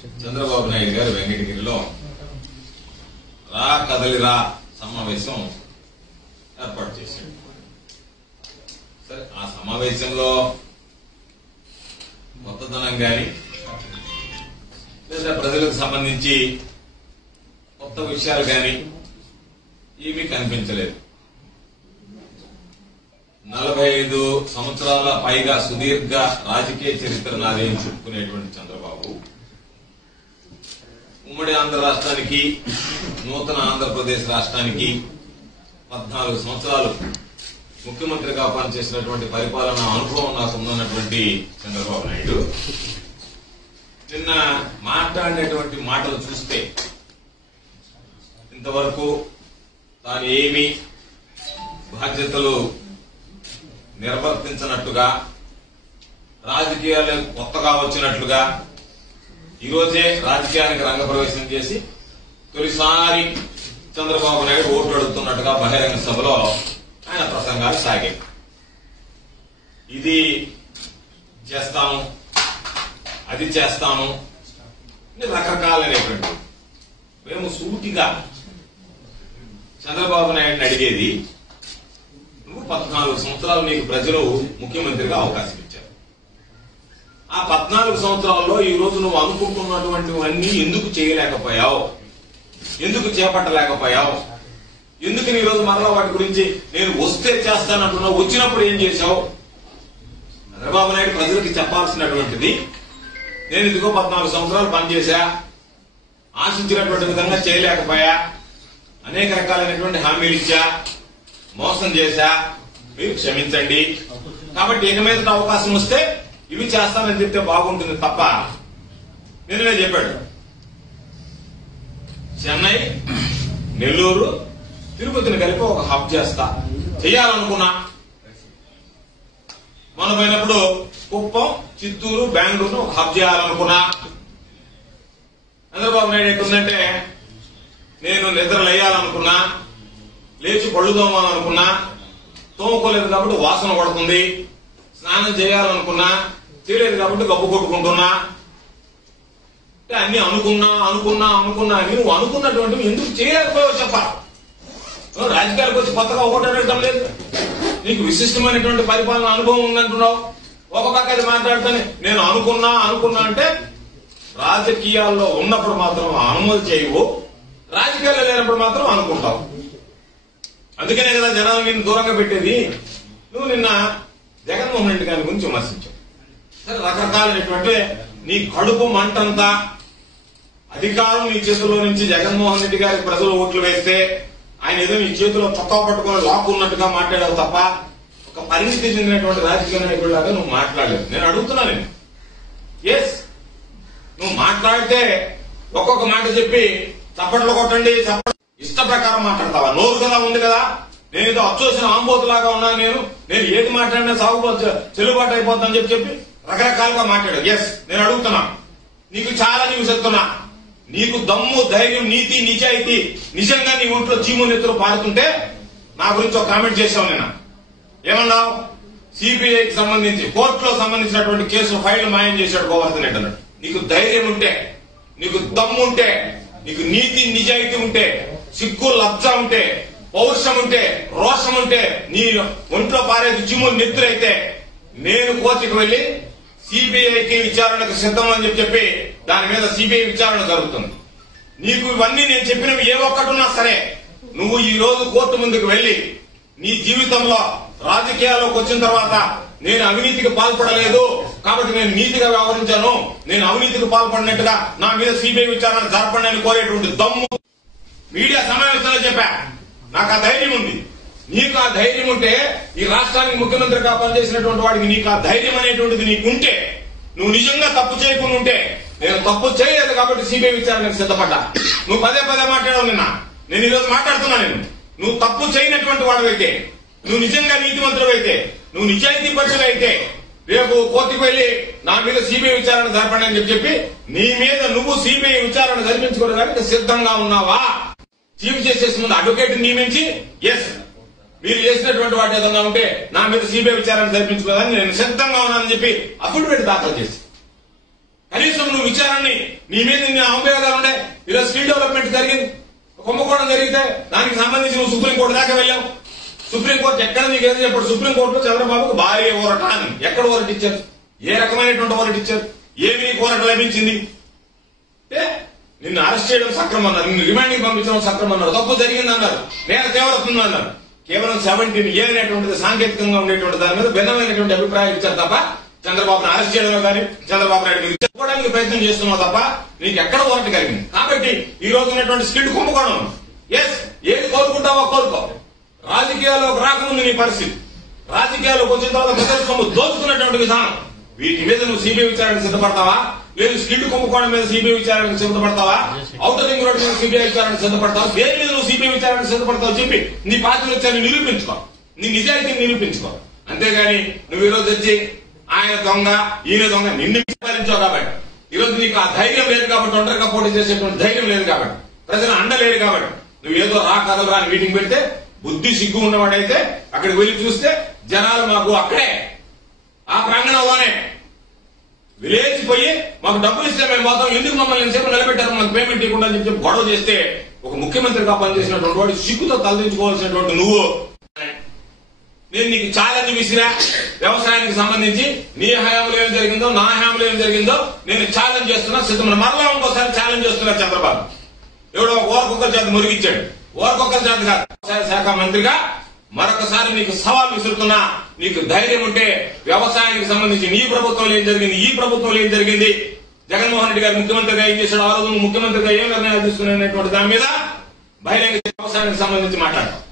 చంద్రబాబు నాయుడు గారు వెంకటగిరిలో రా కదలిరా సమావేశం ఏర్పాటు చేశారు. సరే, ఆ సమావేశంలో కొత్తదనం గాని లేదా ప్రజలకు సంబంధించి కొత్త విషయాలు గాని ఏమీ కనిపించలేదు. 45 సంవత్సరాల పైగా సుదీర్ఘ రాజకీయ చరిత్ర నాదేని చెప్పుకునేటువంటి చంద్రబాబు ఉమ్మడి ఆంధ్ర రాష్ట్రానికి, నూతన ఆంధ్రప్రదేశ్ రాష్ట్రానికి 14 సంవత్సరాలు ముఖ్యమంత్రిగా పనిచేసినటువంటి పరిపాలనా అనుభవం నాకు ఉందన్నటువంటి చంద్రబాబు నాయుడు నిన్న మాట్లాడినటువంటి మాటలు చూస్తే ఇంతవరకు తాను ఏమి బాధ్యతలు నిర్వర్తించినట్టుగా, రాజకీయాలు కొత్తగా వచ్చినట్లుగా, ఈరోజే రాజకీయానికి రంగప్రవేశం చేసి తొలిసారి చంద్రబాబు నాయుడు ఓట్లు అడుగుతున్నట్టుగా బహిరంగ సభలో ఆయన ప్రసంగాలు సాగాయి. ఇది చేస్తాను, అది చేస్తాను, రకరకాలైనటువంటి. మేము సూటిగా చంద్రబాబు నాయుడిని అడిగేది, నువ్వు 14 సంవత్సరాలు నీకు ప్రజలు ముఖ్యమంత్రిగా అవకాశం ఇచ్చారు. ఆ 14 సంవత్సరాల్లో ఈ రోజు నువ్వు అనుకుంటున్నటువంటివన్నీ ఎందుకు చేయలేకపోయావు? ఎందుకు చేపట్టలేకపోయావు? ఎందుకు ఈ రోజు మరలా వాటి గురించి నేను వస్తే చేస్తానంటున్నావు? వచ్చినప్పుడు ఏం చేశావు? చంద్రబాబు నాయుడు ప్రజలకి చెప్పాల్సినటువంటిది, నేను ఇదిగో 14 సంవత్సరాలు పనిచేశా, ఆశించినటువంటి విధంగా చేయలేకపోయా, అనేక రకాలైనటువంటి హామీలు ఇచ్చా, మోసం చేశా, మీరు క్షమించండి, కాబట్టి ఇక మీద అవకాశం వస్తే ఇవి చేస్తానని చెప్తే బాగుంటుంది తప్ప. నిన్ననే చెప్పాడు, చెన్నై, నెల్లూరు, తిరుపతిని కలిపి ఒక హబ్ చేస్తా, చేయాలనుకున్నా. మనం పోయినప్పుడు కుప్పం, చిత్తూరు, బెంగళూరు ఒక హబ్ చేయాలనుకున్నా. చంద్రబాబు నాయుడు ఎట్టుందంటే, నేను నిద్రలు వేయాలనుకున్నా, లేచి పళ్ళు తోమాలనుకున్నా, తోముకోలేదు కాబట్టి వాసన పడుతుంది, స్నానం చేయాలనుకున్నా, చేయలేదు కాబట్టి గబ్బు కొట్టుకుంటున్నా. అన్ని అనుకున్నా అనుకున్నా అనుకున్నా అని నువ్వు అనుకున్నటువంటివి ఎందుకు చేయలేకపోయావు చెప్పాలి. రాజకీయాలకు వచ్చి కొత్తగా ఒకటి అడగటం లేదు. నీకు విశిష్టమైనటువంటి పరిపాలన అనుభవం ఉందంటున్నావు. ఒక పక్క అది మాట్లాడుతానే నేను అనుకున్నా అనుకున్నా అంటే, రాజకీయాల్లో ఉన్నప్పుడు మాత్రం అమలు చేయవు, రాజకీయాల్లో లేనప్పుడు మాత్రం అనుకుంటావు. అందుకనే కదా జనాలు నిన్ను దూరంగా పెట్టేది. నువ్వు నిన్న జగన్మోహన్ రెడ్డి గారి గురించి విమర్శించావు. సరే, రకరకాలైనటువంటి నీ కడుపు మంటంతా, అధికారం నీ చేతుల్లో నుంచి జగన్మోహన్ రెడ్డి గారికి ప్రజలు ఓట్లు వేస్తే ఆయన ఏదో నీ చేతిలో చొక్కా పట్టుకుని లాక్కున్నట్టుగా మాట్లాడావు తప్ప ఒక పరిస్థితి చెందినటువంటి రాజకీయ నాయకుడిలాగా నువ్వు మాట్లాడలేదు. నేను అడుగుతున్నాను, ఎస్ నువ్వు మాట్లాడితే ఒక్కొక్క మాట చెప్పి చప్పట్లు కొట్టండి, ఇష్ట ప్రకారం మాట్లాడతావా? నోరు కదా ఉంది కదా, నేను ఏదో అచ్చోసిన ఆంబోతులాగా ఉన్నాను, నేను ఏది మాట్లాడినా సాగు చెల్లుబాటు అయిపోతుందని చెప్పి రకరకాలుగా మాట్లాడు. ఎస్, నేను అడుగుతున్నా, నీకు చాలా చెప్తున్నా, నీకు దమ్ము, ధైర్యం, నీతి, నిజాయితీ నిజంగా నీ ఒంట్లో చీము నెత్తులు పారుతుంటే నా గురించి ఒక కామెంట్ చేశావు. నిన్న ఏమన్నావు? సిబిఐకి సంబంధించి కోర్టులో సంబంధించినటువంటి కేసులు ఫైల్ మాయం చేశాడు గోవర్ధన్ రెడ్డి అన్నాడు. నీకు ధైర్యం ఉంటే, నీకు దమ్ము ఉంటే, నీకు నీతి నిజాయితీ ఉంటే, సిగ్గు లజ్జ ఉంటే, పౌరుషం ఉంటే, రోషం ఉంటే, నీ ఒంట్లో పారేది చిమ్ము నెత్తురైతే నేను కోర్టుకు వెళ్లి సిబిఐకి విచారణకు సిద్ధం అని చెప్పి దాని మీద సిబిఐ విచారణ జరుగుతుంది. నీకు ఇవన్నీ నేను చెప్పినవి ఏ ఒక్కటున్నా సరే, నువ్వు ఈ రోజు కోర్టు ముందుకు వెళ్లి నీ జీవితంలో రాజకీయాల్లోకి వచ్చిన తర్వాత నేను అవినీతికి పాల్పడలేదు కాబట్టి నేను నీతిగా వ్యవహరించాను, నేను అవినీతికి పాల్పడినట్టుగా నా మీద సిబిఐ విచారణ జరపండి అని కోరేటువంటి దమ్ము మీడియా సమావేశంలో చెప్పా. నాకు ఆ ధైర్యం ఉంది. నీకు ఆ ధైర్యం ఉంటే, ఈ రాష్ట్రానికి ముఖ్యమంత్రిగా పనిచేసినటువంటి వాడికి నీకు ఆ ధైర్యం అనేటువంటిది నీకుంటే, నువ్వు నిజంగా తప్పు చేయకుండా ఉంటే, నేను తప్పు చేయలేదు కాబట్టి సిబిఐ విచారణకు సిద్ధపడ్డా. నువ్వు పదే పదే మాట్లాడావు నిన్న, నేను ఈరోజు మాట్లాడుతున్నా. నువ్వు తప్పు చేయనటువంటి వాడివైతే, నువ్వు నిజంగా నీతిమంతుడు అయితే, నువ్వు నిజాయితీ పరుషులు అయితే రేపు కోర్టుకు వెళ్లి నా మీద సిబిఐ విచారణ జరపండి అని చెప్పి నీ మీద నువ్వు సిబిఐ విచారణ జరిపించుకోవడానికి సిద్ధంగా ఉన్నావా? చీఫ్ జస్టిస్ ముందు అడ్వకేట్ నియమించి, ఎస్ మీరు చేసినటువంటి వాటి ఏదన్నా ఉంటే నా మీద సిబిఐ విచారణ జరిపించుకోవాలని నేను సిద్ధంగా ఉన్నానని చెప్పి అఫిడవిట్ దాఖలు చేసి, కనీసం నువ్వు విచారాన్ని నీ మీద నీ ఆంబేదాలు ఉండే. ఈరోజు స్కిల్ డెవలప్మెంట్ జరిగింది, కుంభకోణం జరిగితే దానికి సంబంధించి నువ్వు సుప్రీంకోర్టు దాకా వెళ్ళావు. సుప్రీంకోర్టు ఎక్కడ నీకు ఏదో చెప్పాడు? సుప్రీంకోర్టులో చంద్రబాబుకు భారీ ఊరట అని. ఎక్కడ ఊరట ఇచ్చారు? ఏ రకమైనటువంటి ఊరట ఇచ్చారు? ఏమి నీకు ఊరట లభించింది? నిన్ను అరెస్ట్ చేయడం సక్రమం అన్నారు, నిన్ను రిమాండ్కి పంపించడం సక్రమం అన్నారు, తప్పు జరిగిందన్నారు, నేర తీవ్రతుంది అన్నారు. కేవలం 17A అనేటువంటిది సాంకేతికంగా ఉండేటువంటి దాని మీద భిన్నమైనటువంటి అభిప్రాయాలు ఇచ్చారు తప్ప చంద్రబాబును అరెస్ట్ చేయడంలో కానీ చంద్రబాబు నాయుడు మీద చెప్పుకోవడానికి ప్రయత్నం చేస్తున్నావు తప్ప నీకు ఎక్కడ ఊరట కలిగింది? కాబట్టి ఈ రోజు ఉన్నటువంటి స్కిల్ కుంభకోణం. ఏది కోరుకుంటావో కోరుకో. రాజకీయాల్లోకి రాకముందు నీ పరిస్థితి, రాజకీయాల్లోకి వచ్చిన తర్వాత ప్రజల సొమ్ము దోచుకున్నటువంటి విధానం, వీటి మీద నువ్వు సిబిఐ విచారణకు సిద్ధపడతావా? లేదు స్కిల్ కుంభకోణం మీద సిబిఐ విచారణకు సిద్ధపడతావా? ఔటర్ రింగ్ రోడ్డు మీద సిబిఐ విచారణకు సిద్ధపడతావా? దేని మీద నువ్వు సిబిఐ విచారణకు సిద్ధపడతావు చెప్పి నీ పార్టీ వచ్చాన్ని నిరూపించుకో, నీ నిజాయితీని నిరూపించుకో. అంతేగాని నువ్వు ఈరోజు వచ్చి ఆయన దొంగ ఈయన దొంగ నిన్ను విచారించావు కాబట్టి, ఈరోజు నీకు ఆ ధైర్యం లేదు కాబట్టి, ఒంటరిగా పోటీ చేసేటువంటి ధైర్యం లేదు కాబట్టి, ప్రజలు అండలేదు కాబట్టి నువ్వు ఏదో రా కదలరా అని మీటింగ్ పెడితే బుద్ధి సిగ్గు ఉన్నవాడైతే అక్కడికి వెళ్లి చూస్తే జనాలు మాకు అక్కడే ఆ ప్రాంగణంలోనే విలేచిపోయి మాకు డబ్బులు ఇస్తే మేము పోతాం, ఎందుకు మమ్మల్ని ఎంతసేపు నిలబెట్టారు, మాకు పేమెంట్ ఇవ్వకుండా అని చెప్పి గొడవ చేస్తే ఒక ముఖ్యమంత్రిగా పనిచేసినటువంటి వాడు సిగ్గుతో తలదించుకోవాల్సినటువంటి నువ్వు, నేను నీకు ఛాలెంజ్ విసిరా. వ్యవసాయానికి సంబంధించి నీ హయాంలో ఏం జరిగిందో నా హయాంలో ఏం జరిగిందో నేను ఛాలెంజ్ చేస్తున్నా, సిద్ధమైన మరలా ఇంకోసారి ఛాలెంజ్ చేస్తున్నా. చంద్రబాబు ఎవడో ఓరకొక్కరి చేత మురిగించాడు, ఓరకొక్కరి చేత కాదు. వ్యవసాయ శాఖ మంత్రిగా మరొకసారి నీకు సవాల్ విసురుతున్నా. నీకు ధైర్యం ఉంటే వ్యవసాయానికి సంబంధించి నీ ప్రభుత్వంలో ఏం జరిగింది, ఈ ప్రభుత్వంలో ఏం జరిగింది, జగన్మోహన్ రెడ్డి గారు ముఖ్యమంత్రిగా ఏం చేశాడు, ఆ రోజు ముఖ్యమంత్రిగా ఏం నిర్ణయాలు తీసుకునేటువంటి దాని మీద బహిరంగ వ్యవసాయానికి సంబంధించి మాట్లాడతాం.